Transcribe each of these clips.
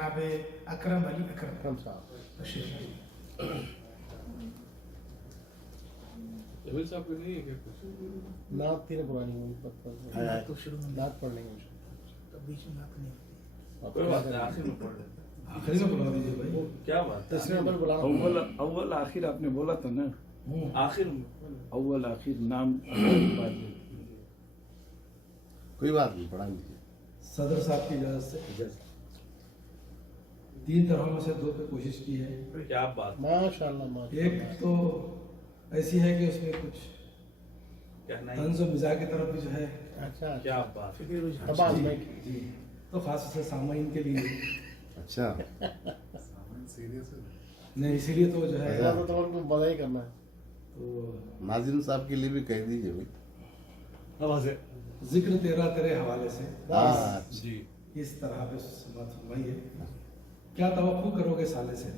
जनाब अकरम अली अकरम साहब। तशरीफ लाइए। जमील साहब को नहीं है क्या कुछ? नात तेरे पुरानी हुई तो शुरू में नात पढ़ लेंगे तो बीच में आप नहीं कोई बात नहीं, आखिर में पढ़ लेते हैं। आखिरी में बुला दीजिए भाई। क्या बात है? तीसरे नंबर बुला अव्वल अव्वल आखिर आपने बोला था ना, आखिर में अव्वल आखिर नाम बाद में। कोई बात नहीं, पढ़ा लीजिए। सदर साहब की इजाजत से 3 तरह में से 2 पे कोशिश की है। क्या बात है? माशाल्लाह एक माशाल्लाह। तो ऐसी है कि उसमें कुछ कहना ही तंज और मिजाज की तरफ भी जो है अच्छा क्या बात है? तबाह में जी, तो खास से सामाइन के लिए अच्छा, नहीं, इसीलिए तो जो है अच्छा। तो उनको मजा ही करना है। तो नाजिम साहब के लिए भी कह दीजिए भाई। जिक्र तेरा तेरे हवाले से हाँ, जी इस तरह पे समात फरमाइए। क्या तवक्कुह करोगे साले से?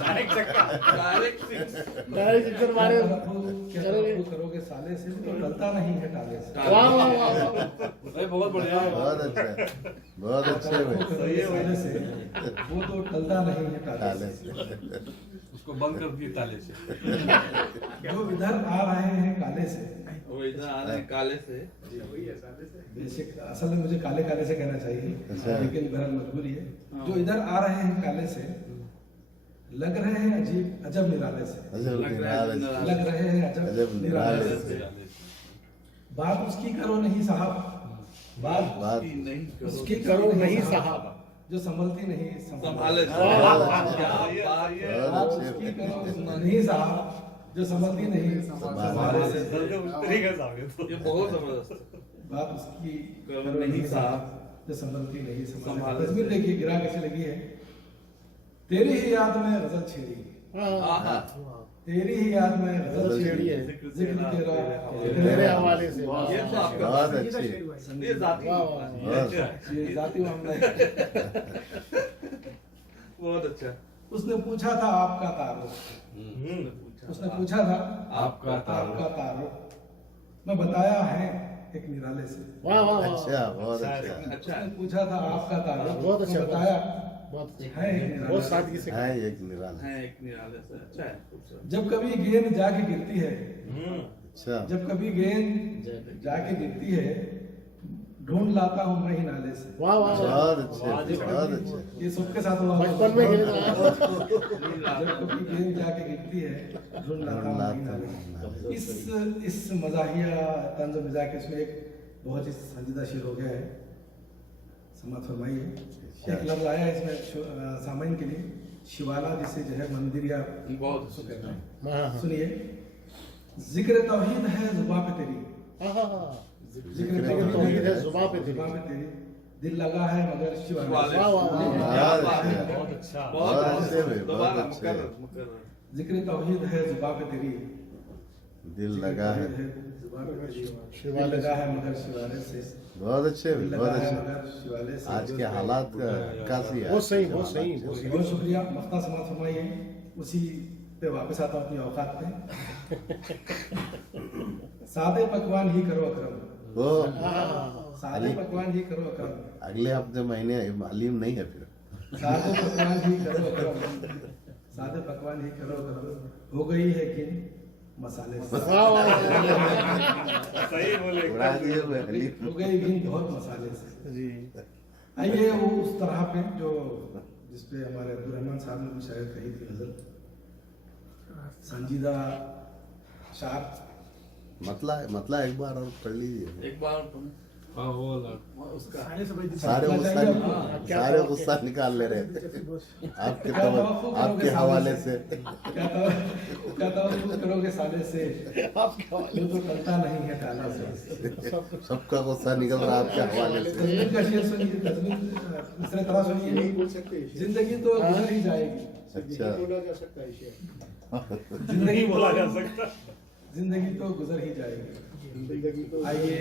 डायरेक्ट चक्का, डायरेक्ट सिक्स। डायरेक्ट सिक्सर मारे। क्या तवक्कुह करोगे साले से तो टलता नहीं है टाले से। वाह वाह वाह वाह। भाई बहुत बढ़िया है। बहुत अच्छा, बहुत अच्छे भाई। सही है साले से, वो तो टलता नहीं है टाले ताले से। से। उसको बंद कर दिए ताले से। जो इधर आ रहे हैं काले से, वो इधर आ रहे हैं काले से। बेसिक असल में मुझे काले काले से कहना चाहिए, अच्छा। लेकिन बहरहाल मजबूरी है। जो इधर आ रहे हैं काले से, लग रहे हैं अजीब अजब निराले से। अजब निराले से। लग रहे हैं अजब अजब निराले निराले से। बात उसकी करो नहीं साहब, बात बात उसकी करो नहीं साहब, जो संभलती नहीं संभाले से। बहुत क्या बात है? बात उसकी करो नहीं साहब, जो संभलती नहीं संभाले से। ये बहुत जबरदस्त है। बात उसकी करो करो नहीं नहीं साहब, जो संभलती नहीं संभाले। तस्वीर देखिए गिरा कैसे लगी है। तेरी ही याद में गजल छेड़ी, आहा। तेरी ही याद में गजल छेड़ी है, जिक्र जिक्र तेरा तेरे हवाले से। ये तो आपका बहुत अच्छी। ये जाती वाह, वाह, बहुत ये जाती मामला है। बहुत अच्छा। उसने पूछा था आपका तारुफ, उसने पूछा था आपका तारुफ, मैं बताया है एक निराले से। वाह वाह वाह। अच्छा, बहुत अच्छा। अच्छा उसने पूछा था आपका तारुफ, बहुत अच्छा, मैं बताया बहुत है एक बहुत निराले से। सादगी से। है एक निराला। है एक निराले से। अच्छा है, खूबसूरत। जब कभी गेंद जाके गिरती है, अच्छा, जब कभी गेंद जाके गिरती है, ढूंढ लाता हूँ मैं ही नाले से। वाह वाह वाह। बहुत अच्छे, बहुत अच्छे। ये सबके साथ हुआ। बचपन में खेले थे। जब कभी गेंद जाके गिरती है, ढूंढ लाता हूँ मैं ही नाले से। इस मजाहिया तंज मिजाज के इसमें एक बहुत ही संजीदा शेर हो गया है। समात फरमाइए। एक लफ्ज आया है इसमें सामाइन के लिए, शिवाला, जिसे जो है मंदिर या बहुत उसको कहते हैं। हाँ हाँ। सुनिए, जिक्र तौहीद है जुबान पे तेरी, हाँ हाँ हाँ। जिक्र तौहीद है जुबान पे तेरी। जुबान पे तेरी, दिल लगा है मगर शिवाला। वाह वाह वाह। बहुत बहुत अच्छा। बहुत अच्छे भाई, बहुत दोबारा अच्छे। मुकर्रर। जिक्र तौहीद है जुबान पे तेरी, दिल लगा है। जुबान पे तेरी, दिल शिवाले लगा है मगर शिवाले से, बहुत अच्छे दिल भाई, लगा बहुत है अच्छे। मगर शिवाले से। आज के हालात काफी है। बहुत सही, बहुत सही, बहुत सही। बहुत शुक्रिया। मख्ता समात फरमाइए। उसी पे वापस आता हूँ अपनी औकात पे। सादे पकवान ही करो अकरम, वो सादे पकवान ही करो अकरम, अगले हफ्ते महीने मालूम नहीं है फिर। सादे पकवान ही करो अकरम, सादे पकवान ही करो अकरम, हो गई है किन मसाले से। वाह वाह वाह। सही बोले। उड़ा दिए भाई, हलीम। हो गई किन बहुत मसाले से। जी। आइए वो उस तरह पे जो जिसपे हमारे अब्दुलरहमान साहब ने भी शायद कही थी गजल, संजीदा शार। मतला एक बार और पढ़ लीजिए। एक बार हाँ वो उसका सारे गुस्सा निकाल ले रहे थे आपके हवाले से। क्या तवक्कुह करोगे साले से, जो तो करता नहीं है टाले से। सबका गुस्सा निकल रहा आपके हवाले से। तस्वीर का शेर सुनिए, तस्वीर दूसरे तरह सुनिए। जिंदगी तो गुजर ही जाएगी, अच्छा, जिंदगी बोला जा सकता, जिंदगी तो गुजर ही जाएगी। आइए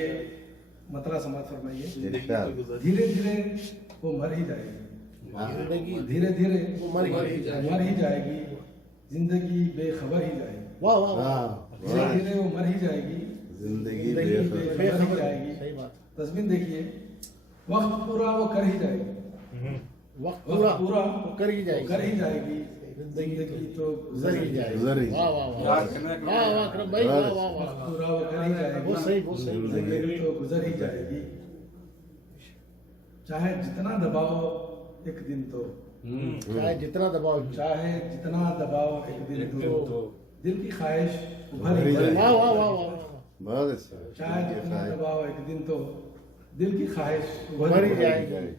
मतला समाज फरमाइए। धीरे धीरे वो मर ही जाएगी, धीरे धीरे वो मर ही जाएगी, जिंदगी बेखबर ही जाएगी। वाह वाह वाह। हाँ, धीरे धीरे वो मर ही जाएगी, जिंदगी बेखबर ही बेखबर। जाएगी। सही बात। तस्वीर देखिए, वक्त पूरा वो कर ही जाएगी, वक्त वक्त पूरा वो कर ही जाएगी। कर ही जाएगी, जिंदगी तो गुजर ही जाएगी। गुजर ही वाह वाह वाह वाह वाह अकरम भाई, वाह वाह वक्त वाह, पूरा वो कर ही जाएगी, बहुत सही बहुत सही। जिंदगी तो गुजर ही जाएगी, चाहे जितना दबाओ एक दिन तो, चाहे जितना दबाव, चाहे जितना दबाओ एक दिन तो, दिल की ख्वाहिश उभर ही वाह, जाएगी, वाह वाह वाह वाह, बहुत अच्छा चाहे जितना दबाओ एक दिन तो, दिल की ख्वाहिश उभर उभर ही ही जाएगी। जाएगी।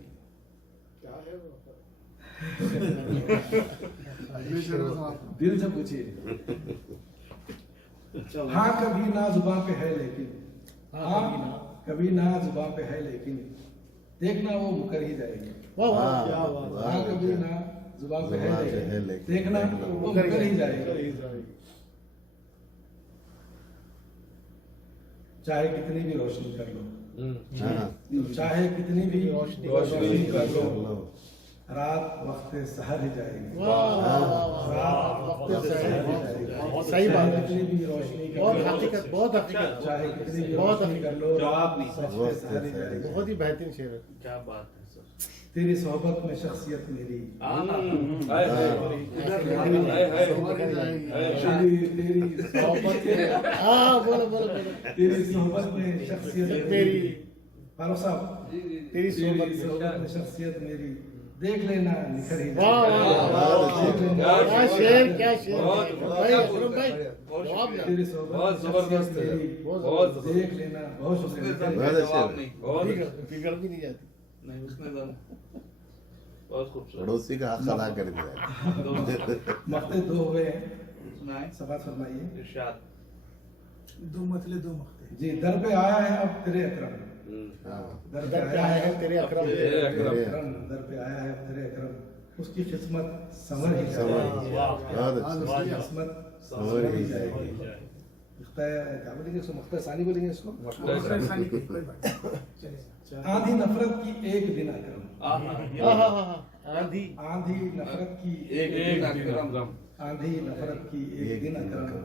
दिल से पूछिए। हाँ कभी ना जुबान पे है लेकिन, हाँ कभी ना जुबान पे है लेकिन, देखना वो मुकर ही जाएगी। वाह वाह, हाँ, क्या बात। वाह, हाँ कभी ना जुबान पे है जुबान पे है लेकिन, लेकिन, देखना वो मुकर ही जाएगी। चाहे कितनी भी रोशनी कर लो, हाँ चाहे कितनी भी रोशनी कर लो, लो। रात वक्त सहर ही जाएगी। वाह वाह वाह वाह, रात वक्त वक्त से सहर ही बहुत जाएगी। सही बात चाहे है। कितनी भी रोशनी कर बहुत लो, हकीकत, बहुत हकीकत, चाहे कितनी भी बहुत रोशनी कर लो, जवाब नहीं। वक्त सहर ही जाएगी। बहुत ही बेहतरीन शेर है। क्या बात है सर। तेरी सोहबत में शख्सियत मेरी, तेरी सोहबत में, हाँ बोलो बोलो बोलो, तेरी सोहबत में शख्सियत मेरी, फारूक साहब, तेरी सोहबत में। सोहबत में शख्सियत मेरी, देख लेना निखर ही वाह वाह वाह, देख लेना, क्या शेर, क्या शेर बहुत- भाई अकरम भाई, जवाब ना। तेरी सोहबत में बहुत जबरदस्त शख्सियत है। मेरी, बहुत देख लेना, बहुत शुक्रिया। बहुत अच्छा जवाब है। नहीं। बहुत फिगर भी नहीं जाती। नहीं उसने दम बहुत खूबसूरत। पड़ोसी का हक अदा कर दिया। मक्ते दो हुए हैं, सुनाए सबात फरमाइए। इरशाद। दो मतले दो मखते। जी, दर पे आया है अब तेरे अकरम, हाँ दर पे दर पे आया है तेरे अकरम, तेरे अकरम, दर पे आया है अब तेरे अकरम, उसकी किस्मत संवर ही जाएगी, बहुत अच्छा किस्मत संवर ही जाएगी। क्या बोलेंगे इसको, मख्ता सानी बोलेंगे इसको। सानी की कोई बात नहीं। चलिए। आंधी नफरत की एक दिन अकरम, हाँ हाँ हाँ, आंधी आंधी नफरत की एक दिन अकरम। आंधी नफरत की एक दिन अकरम,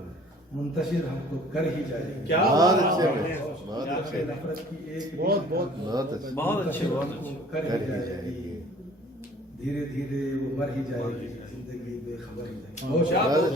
मुंतशिर हमको कर ही जाएगी। क्या बहुत बात अच्छे है। में, बहुत आंधी अच्छे नफरत की एक बहुत दिन बहुत बहुत अच्छे बहुत अच्छे, बहुत हमको अच्छे। कर कर ही ही जाएगी, जाएगी। धीरे धीरे वो मर ही जाएगी, जिंदगी बेखबर ही जाएगी। क्या बहुत